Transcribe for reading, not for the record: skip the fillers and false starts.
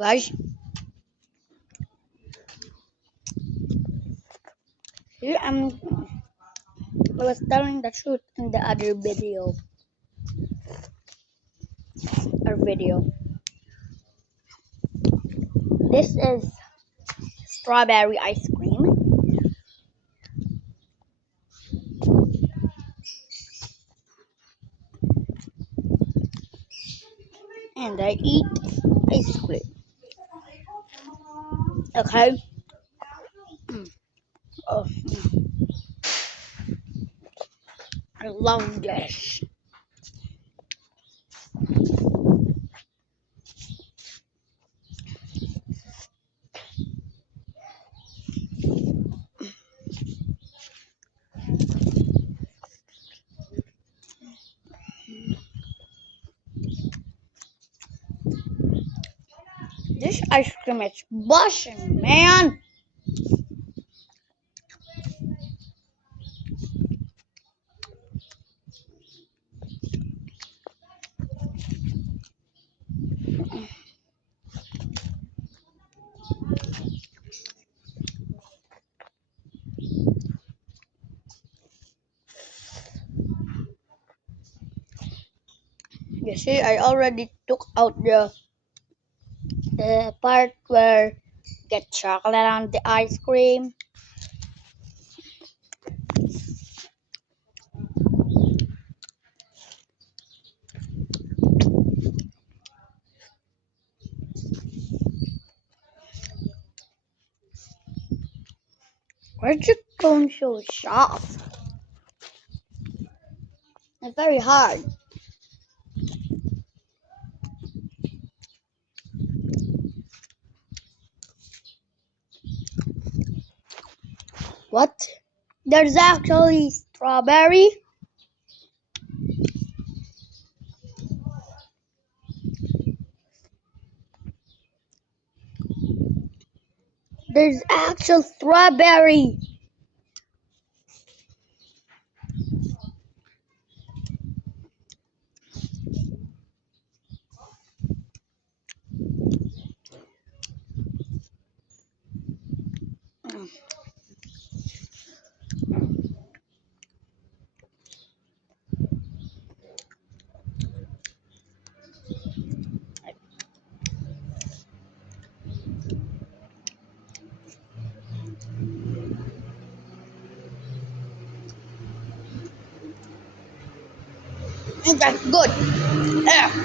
Guys, here I was telling the truth in the other video or video. This is strawberry ice cream, and I eat ice cream. Okay. Oh, I love this. This ice cream is busting, man. You see, I already took out the part where get chocolate on the ice cream. Where'd you go so soft? It's very hard. What? There's actually strawberry? There's actual strawberry. That's good.